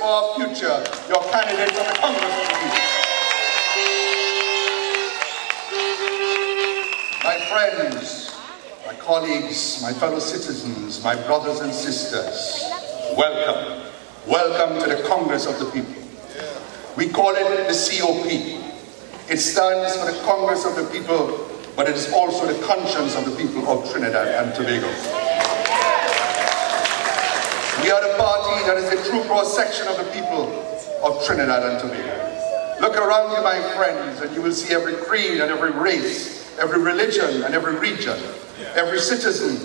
for our future, your candidate for the Congress of the People. My friends, my colleagues, my fellow citizens, my brothers and sisters, welcome. Welcome to the Congress of the People. We call it the COP. It stands for the Congress of the People, but it is also the conscience of the people of Trinidad and Tobago. We are the party that is the true cross-section of the people of Trinidad and Tobago. Look around you, my friends, and you will see every creed and every race, every religion and every region, every citizen,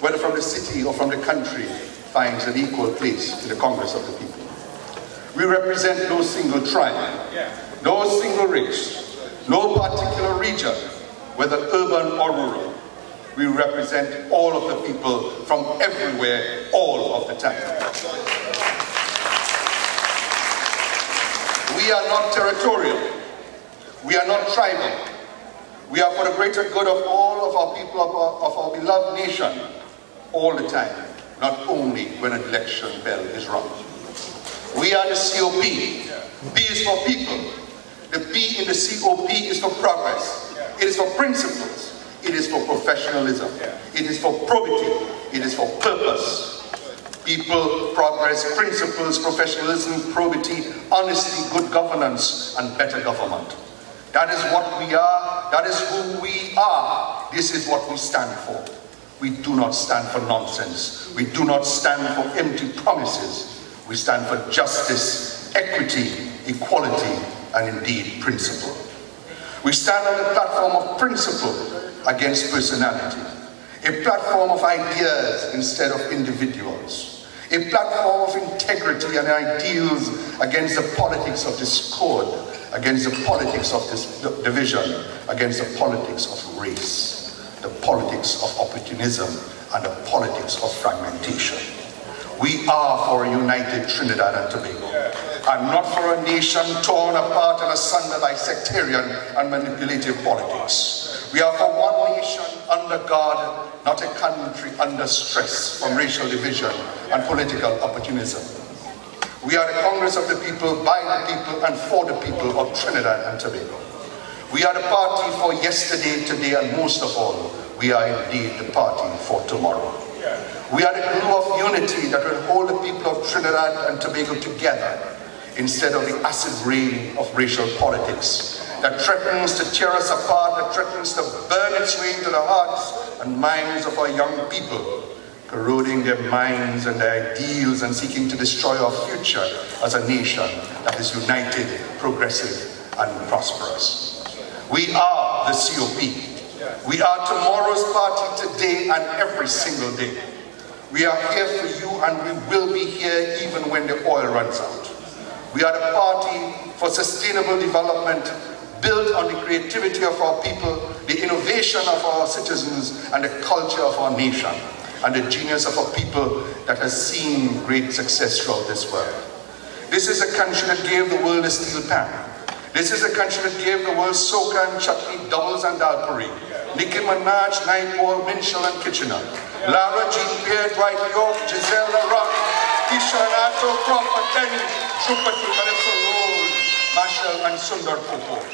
whether from the city or from the country, finds an equal place in the Congress of the People. We represent no single tribe, no single race, no particular region, whether urban or rural. We represent all of the people from everywhere, all of the time. We are not territorial. We are not tribal. We are for the greater good of all of our people, of our beloved nation, all the time, not only when an election bell is rung. We are the COP. P is for people. The P in the COP is for progress. It is for principles. It is for professionalism. It is for probity. It is for purpose. People, progress, principles, professionalism, probity, honesty, good governance, and better government. That is what we are. That is who we are. This is what we stand for. We do not stand for nonsense. We do not stand for empty promises. We stand for justice, equity, equality, and indeed principle. We stand on the platform of principle against personality, a platform of ideas instead of individuals, a platform of integrity and ideals against the politics of discord, against the politics of division, against the politics of race, the politics of opportunism, and the politics of fragmentation. We are for a united Trinidad and Tobago, and not for a nation torn apart and asunder by sectarian and manipulative politics. We are for one nation under God, not a country under stress from racial division and political opportunism. We are the Congress of the people, by the people, and for the people of Trinidad and Tobago. We are the party for yesterday, today, and most of all, we are indeed the party for tomorrow. We are the glue of unity that will hold the people of Trinidad and Tobago together instead of the acid rain of racial politics that threatens to tear us apart, that threatens to burn its way into the hearts and minds of our young people, corroding their minds and their ideals and seeking to destroy our future as a nation that is united, progressive, and prosperous. We are the COP. We are tomorrow's party today and every single day. We are here for you, and we will be here even when the oil runs out. We are the party for sustainable development, built on the creativity of our people, the innovation of our citizens, and the culture of our nation, and the genius of our people that has seen great success throughout this world. This is a country that gave the world a steel pan. This is a country that gave the world soca and chutney, doubles and dalpuri, Nicki Minaj, Nightball, Minshall and Kitchener, Lara Jean Pierre, Dwight York, Giselle LaRock, Tisha Nato, Crawford Denny, Jupiter, Calypso Rose, Marshall and Sundar Popo.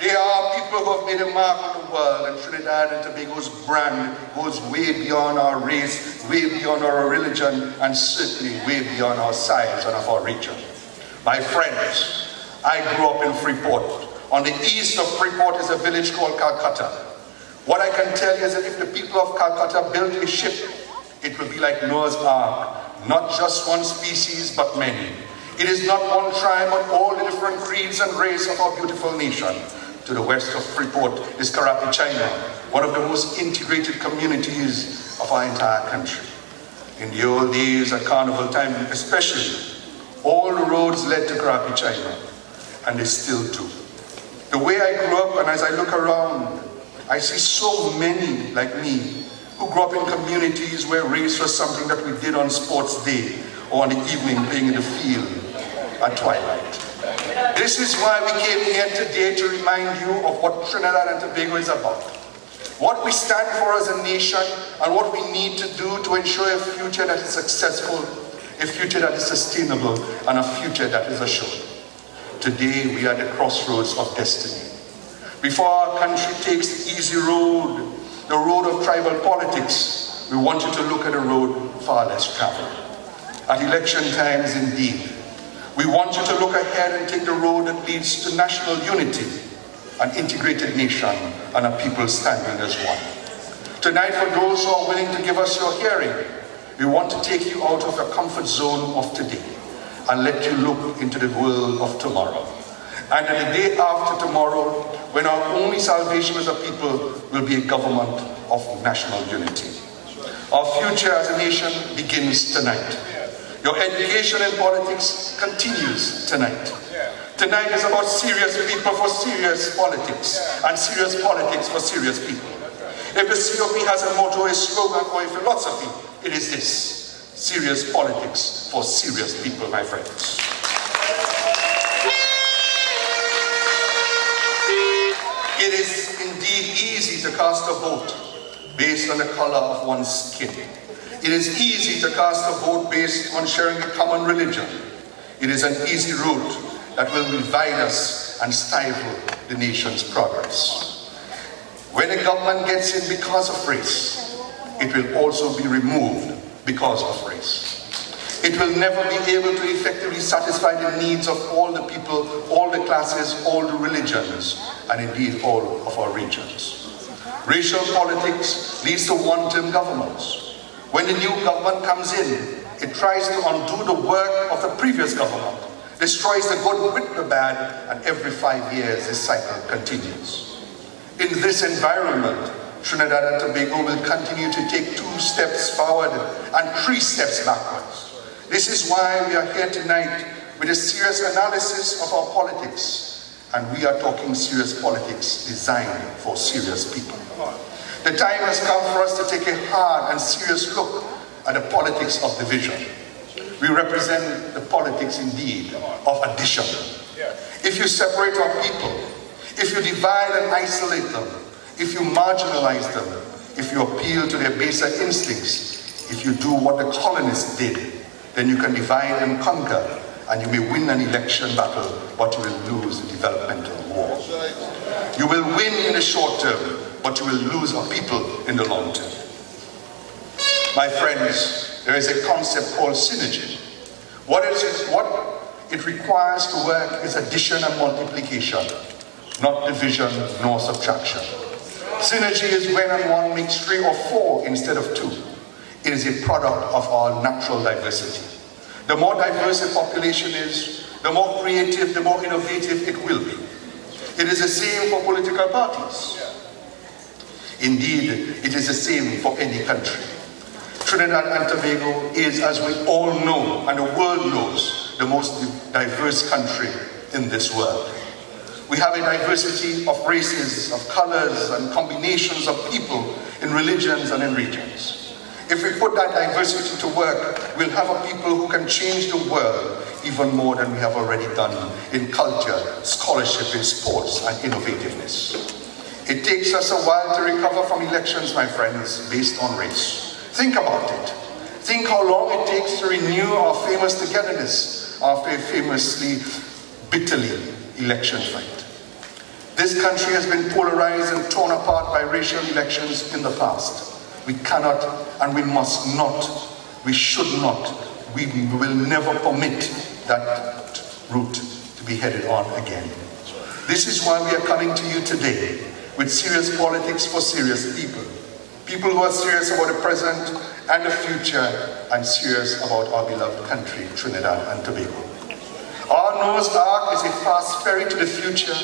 They are people who have made a mark on the world, and Trinidad and Tobago's brand goes way beyond our race, way beyond our religion, and certainly way beyond our size and of our region. My friends, I grew up in Freeport. On the east of Freeport is a village called Calcutta. What I can tell you is that if the people of Calcutta built a ship, it would be like Noah's Ark. Not just one species, but many. It is not one tribe, but all the different creeds and race of our beautiful nation. To the west of Freeport is Karapi, China, one of the most integrated communities of our entire country. In the old days, at carnival time especially, all the roads led to Karapi, China, and they still do. The way I grew up, and as I look around, I see so many like me who grew up in communities where race was something that we did on sports day or on the evening playing in the field at twilight. This is why we came here today, to remind you of what Trinidad and Tobago is about. What we stand for as a nation and what we need to do to ensure a future that is successful, a future that is sustainable, and a future that is assured. Today, we are at the crossroads of destiny. Before our country takes the easy road, the road of tribal politics, we want you to look at a road far less traveled. At election times, indeed, we want you to look ahead and take the road that leads to national unity, an integrated nation, and a people standing as one. Tonight, for those who are willing to give us your hearing, we want to take you out of your comfort zone of today and let you look into the world of tomorrow. And in the day after tomorrow, when our only salvation as a people will be a government of national unity. Our future as a nation begins tonight. Your education in politics continues tonight. Tonight is about serious people for serious politics, and serious politics for serious people. If the COP has a motto, a slogan, or a philosophy, it is this: serious politics for serious people, my friends. It is indeed easy to cast a vote based on the color of one's skin. It is easy to cast a vote based on sharing a common religion. It is an easy route that will divide us and stifle the nation's progress. When a government gets in because of race, it will also be removed because of race. It will never be able to effectively satisfy the needs of all the people, all the classes, all the religions, and indeed all of our regions. Racial politics leads to one-term governments. When the new government comes in, it tries to undo the work of the previous government, destroys the good with the bad, and every 5 years this cycle continues. In this environment, Trinidad and Tobago will continue to take 2 steps forward and 3 steps backwards. This is why we are here tonight with a serious analysis of our politics, and we are talking serious politics designed for serious people. The time has come for us to take a hard and serious look at the politics of division. We represent the politics indeed of addition. If you separate our people, if you divide and isolate them, if you marginalize them, if you appeal to their baser instincts, if you do what the colonists did, then you can divide and conquer, and you may win an election battle, but you will lose the developmental war. You will win in the short term, but you will lose our people in the long term. My friends, there is a concept called synergy. What it requires to work is addition and multiplication, not division nor subtraction. Synergy is when one makes 3 or 4 instead of 2. It is a product of our natural diversity. The more diverse a population is, the more creative, the more innovative it will be. It is the same for political parties. Indeed, it is the same for any country. Trinidad and Tobago is, as we all know, and the world knows, the most diverse country in this world. We have a diversity of races, of colors, and combinations of people in religions and in regions. If we put that diversity to work, we'll have a people who can change the world even more than we have already done in culture, scholarship, in sports, and innovativeness. It takes us a while to recover from elections, my friends, based on race. Think about it. Think how long it takes to renew our famous togetherness after a famously, bitterly election fight. This country has been polarized and torn apart by racial elections in the past. We cannot and we must not, we should not, we will never permit that route to be headed on again. This is why we are coming to you today with serious politics for serious people. People who are serious about the present and the future and serious about our beloved country, Trinidad and Tobago. Our Noah's Ark is a fast ferry to the future,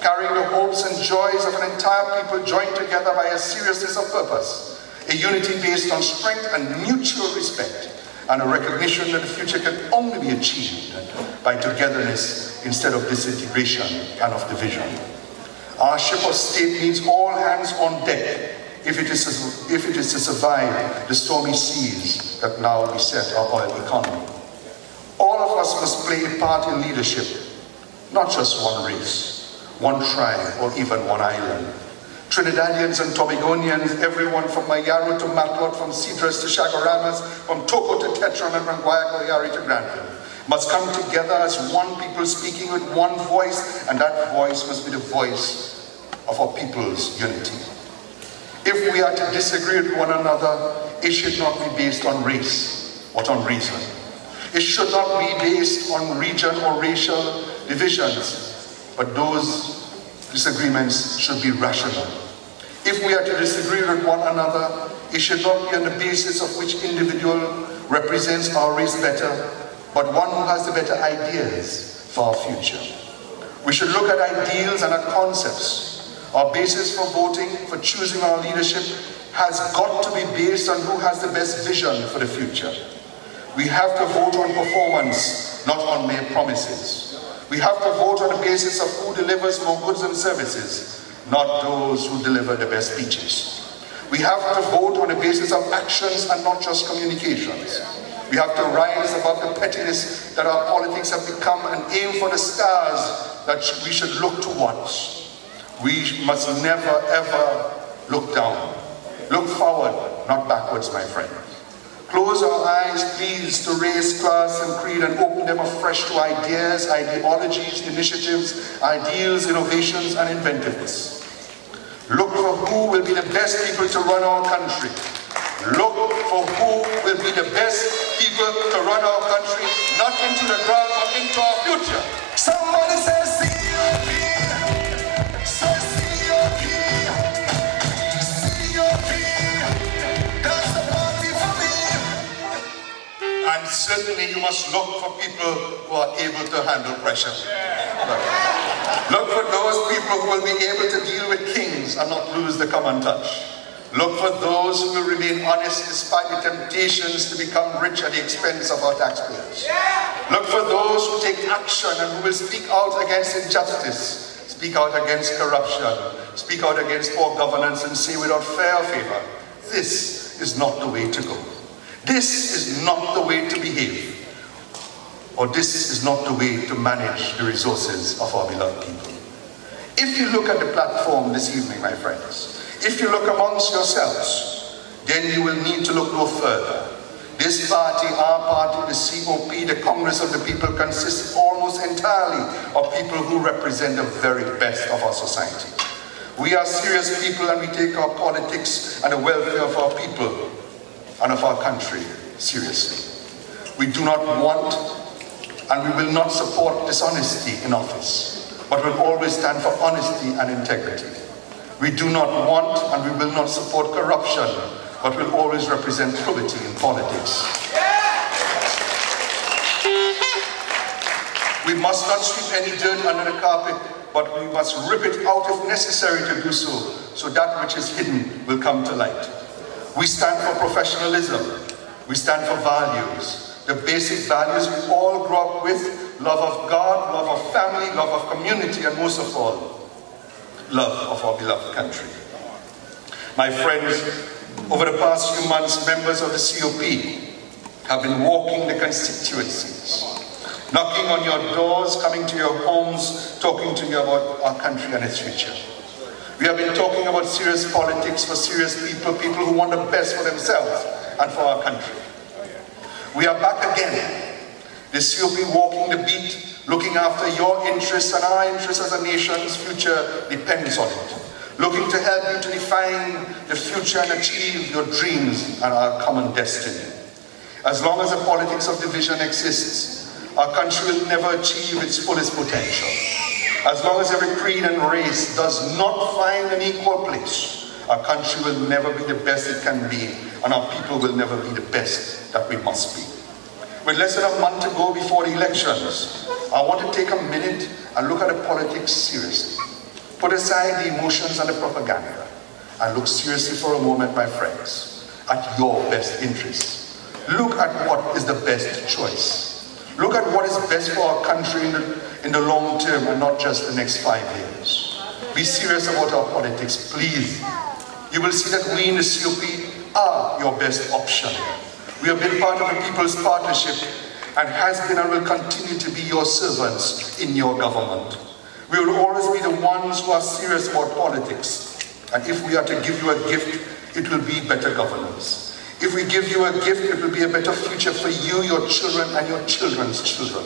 carrying the hopes and joys of an entire people joined together by a seriousness of purpose, a unity based on strength and mutual respect, and a recognition that the future can only be achieved by togetherness instead of disintegration and of division. Our ship of state needs all hands on deck if it is to survive the stormy seas that now beset our oil economy. All of us must play a part in leadership, not just one race, one tribe, or even one island. Trinidadians and Tobagonians, everyone from Mayaro to Matlot, from Cedros to Chaguaramas, from Toco to Tetron, and from Guayaquil to Granville, must come together as one people speaking with one voice, and that voice must be the voice of our people's unity. If we are to disagree with one another, it should not be based on race, but on reason. It should not be based on region or racial divisions, but those disagreements should be rational. If we are to disagree with one another, it should not be on the basis of which individual represents our race better, but one who has the better ideas for our future. We should look at ideals and at concepts. Our basis for voting, for choosing our leadership, has got to be based on who has the best vision for the future. We have to vote on performance, not on mere promises. We have to vote on the basis of who delivers more goods and services, not those who deliver the best speeches. We have to vote on the basis of actions and not just communications. We have to rise above the pettiness that our politics have become and aim for the stars that we should look towards. We must never ever look down. Look forward, not backwards, my friend. Close our eyes, please, to race, class, and creed, and open them afresh to ideas, ideologies, initiatives, ideals, innovations, and inventiveness. Look for who will be the best people to run our country. Look for who will be the best people to run our country, not into the ground, but into our future. Somebody says COP. Say COP. COP. That's the party for me. And certainly you must look for people who are able to handle pressure. Look for those people who will be able to deal with kings and not lose the common touch. Look for those who will remain honest despite the temptations to become rich at the expense of our taxpayers. Look for those who take action and who will speak out against injustice, speak out against corruption, speak out against poor governance, and say without fear or favor, this is not the way to go. This is not the way to behave. Or this is not the way to manage the resources of our beloved people. If you look at the platform this evening, my friends, if you look amongst yourselves, then you will need to look no further. This party, our party, the COP, the Congress of the People, consists almost entirely of people who represent the very best of our society. We are serious people, and we take our politics and the welfare of our people and of our country seriously. We do not want and we will not support dishonesty in office, but will always stand for honesty and integrity. We do not want and we will not support corruption, but will always represent probity in politics. We must not sweep any dirt under the carpet, but we must rip it out if necessary to do so, so that which is hidden will come to light. We stand for professionalism. We stand for values. The basic values we all grew up with: love of God, love of family, love of community, and most of all, love of our beloved country. My friends, over the past few months, members of the COP have been walking the constituencies, knocking on your doors, coming to your homes, talking to you about our country and its future. We have been talking about serious politics for serious people, people who want the best for themselves and for our country. We are back again. The COP walking the beat, looking after your interests and our interests as a nation's future depends on it. Looking to help you to define the future and achieve your dreams and our common destiny. As long as the politics of division exists, our country will never achieve its fullest potential. As long as every creed and race does not find an equal place, our country will never be the best it can be, and our people will never be the best that we must be. With less than a month to go before the elections, I want to take a minute and look at the politics seriously. Put aside the emotions and the propaganda, and look seriously for a moment, my friends, at your best interests. Look at what is the best choice. Look at what is best for our country in the long term and not just the next 5 years. Be serious about our politics, please. You will see that we in the COP are your best option. We have been part of the People's Partnership and has been and will continue to be your servants in your government. We will always be the ones who are serious about politics. And if we are to give you a gift, it will be better governance. If we give you a gift, it will be a better future for you, your children, and your children's children.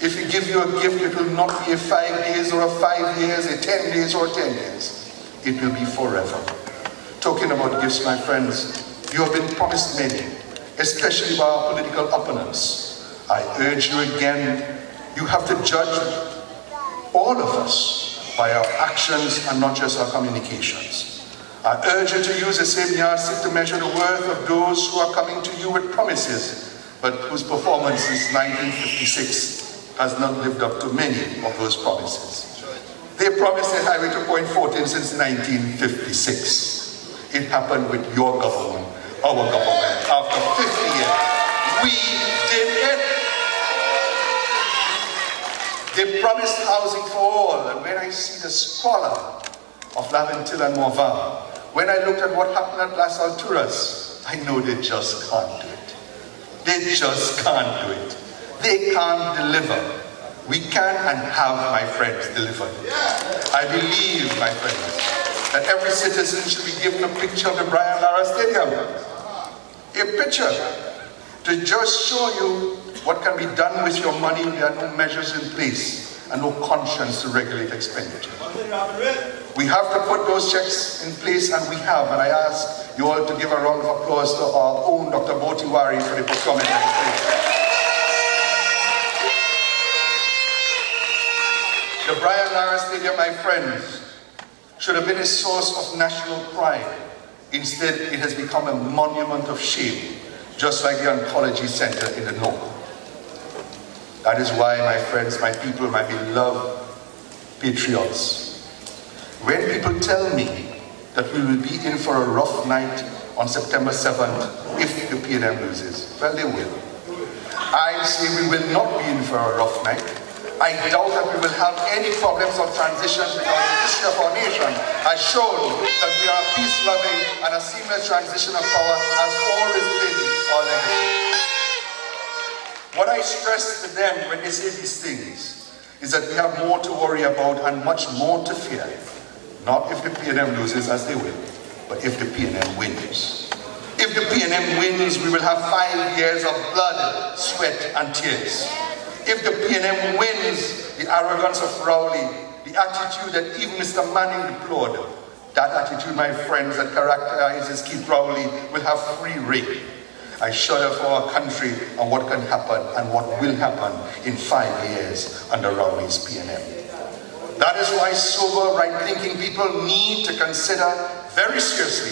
If we give you a gift, it will not be a 5 days or a 5 years, a 10 days or 10 years. It will be forever. Talking about gifts, my friends, you have been promised many, especially by our political opponents. I urge you again, you have to judge all of us by our actions and not just our communications. I urge you to use the same yardstick to measure the worth of those who are coming to you with promises, but whose performance since 1956 has not lived up to many of those promises. They promised a highway to Point 14 since 1956. It happened with your government, our government. After 50 years, we did it. They promised housing for all, and when I see the squalor of Laventille and Morvan, when I looked at what happened at Las Alturas, I know they just can't do it. They just can't do it. They can't deliver. We can and have, my friends, delivered. I believe, my friends, that every citizen should be given a picture of the Brian Lara Stadium. A picture to just show you what can be done with your money. There are no measures in place and no conscience to regulate expenditure. We have to put those checks in place, and we have, and I ask you all to give a round of applause to our own Dr. Botiwari for the procurement legislation. The Brian Lara Stadium, my friends, should have been a source of national pride. Instead, it has become a monument of shame, just like the Oncology Center in the north. That is why, my friends, my people, my beloved patriots, when people tell me that we will be in for a rough night on September 7th if the PNM loses, well, they will. I say we will not be in for a rough night. I doubt that we will have any problems of transition because the history of our nation has shown that we are a peace-loving and a seamless transition of power has always been our legacy. What I stress to them when they say these things is that we have more to worry about and much more to fear. Not if the PNM loses, as they will, but if the PNM wins. If the PNM wins, we will have 5 years of blood, sweat, and tears. If the PNM wins, the arrogance of Rowley, the attitude that even Mr. Manning deplored, that attitude, my friends, that characterizes Keith Rowley will have free rein. I shudder for our country and what can happen and what will happen in 5 years under Rowley's PNM. That is why sober, right-thinking people need to consider very seriously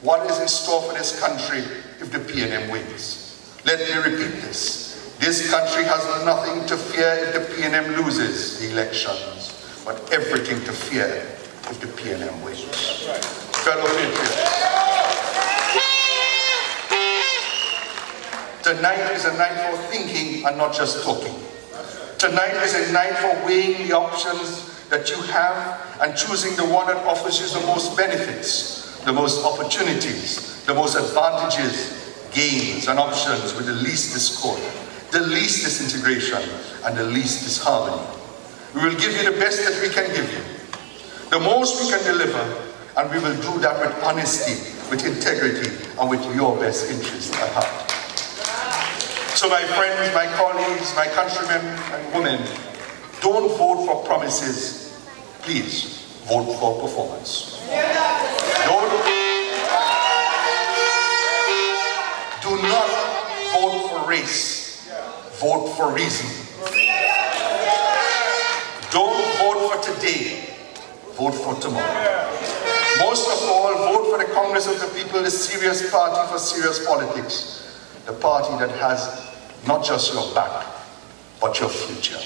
what is in store for this country if the PNM wins. Let me repeat this. This country has nothing to fear if the PNM loses the elections, but everything to fear if the PNM wins. Fellow patriots, tonight is a night for thinking and not just talking. Tonight is a night for weighing the options that you have and choosing the one that offers you the most benefits, the most opportunities, the most advantages, gains and options with the least discord, the least disintegration, and the least disharmony. We will give you the best that we can give you, the most we can deliver, and we will do that with honesty, with integrity, and with your best interest at heart. So my friends, my colleagues, my countrymen and women, don't vote for promises. Please, vote for performance. Do not vote for race. Vote for reason. Don't vote for today. Vote for tomorrow. Most of all, vote for the Congress of the People, the serious party for serious politics. The party that has not just your back, but your future.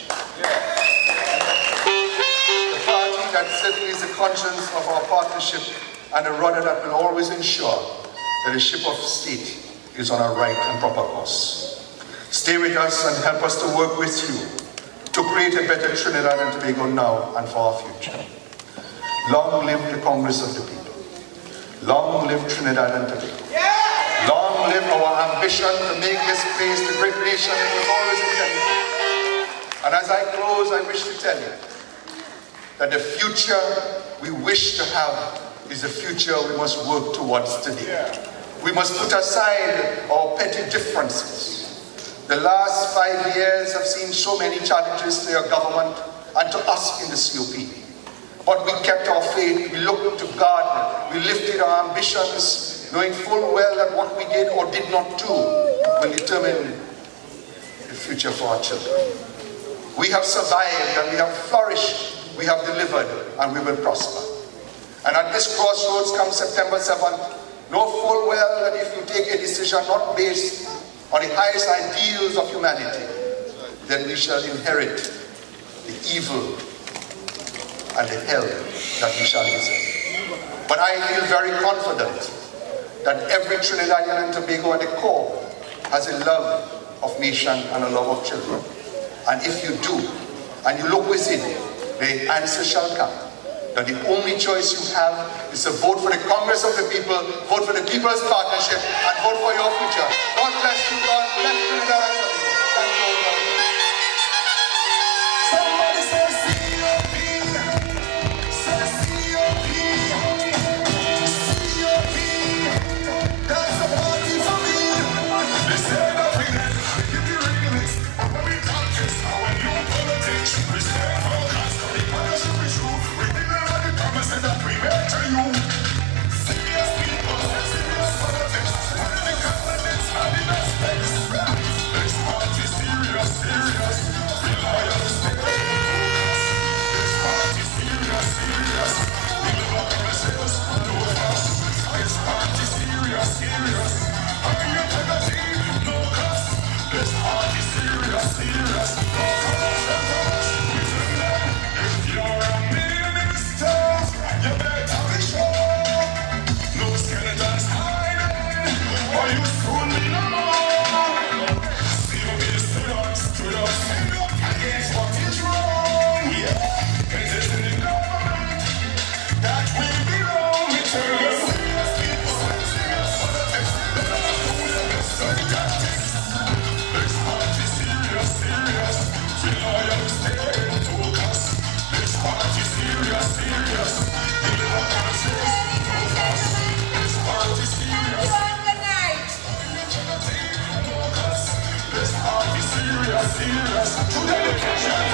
The party that settles the conscience of our partnership and a rudder that will always ensure that the ship of state is on a right and proper course. Stay with us and help us to work with you to create a better Trinidad and Tobago now and for our future. Long live the Congress of the People. Long live Trinidad and Tobago. Long live our ambition to make this place the great nation it was always intended. And as I close, I wish to tell you that the future we wish to have is the future we must work towards today. We must put aside our petty differences. The last 5 years have seen so many challenges to your government and to us in the COP. But we kept our faith, we looked to God, we lifted our ambitions, knowing full well that what we did or did not do will determine the future for our children. We have survived and we have flourished, we have delivered and we will prosper. And at this crossroads come September 7th, know full well that if you take a decision not based on the highest ideals of humanity, then we shall inherit the evil and the hell that we shall deserve. But I feel very confident that every Trinidadian and Tobago at the core has a love of nation and a love of children. And if you do, and you look within, the answer shall come. That the only choice you have is to vote for the Congress of the People, vote for the People's Partnership, and vote for your future. God bless you, God bless Trinidad and Tobago. Thank you all very much. Somebody say COP. Say COP. COP. That's the party for me. They say nothing else. They give you remix. When we practice our new politics, we stand for us. The partnership is true. We deliver the promises that we made to you. Serious people, serious politics. One of the candidates and the best things. This party serious, serious. We loyal stay. This party serious, serious. We deliver promises, no fuss. This party serious, serious. I mean, you take a team, no cost. This party serious, serious. No cost. We tell them, if you're a minister, you better be sure. No skeletons hiding, or you soon be known. COP stood up against what is wrong. It is in the government that we belong. We tell them, serious people, serious politics. They don't know who the best of the tactics. This party serious, serious. We loyal stay to us. This party serious, serious. We live up on the streets, no fuss. This party serious. This party serious, serious. To dedication.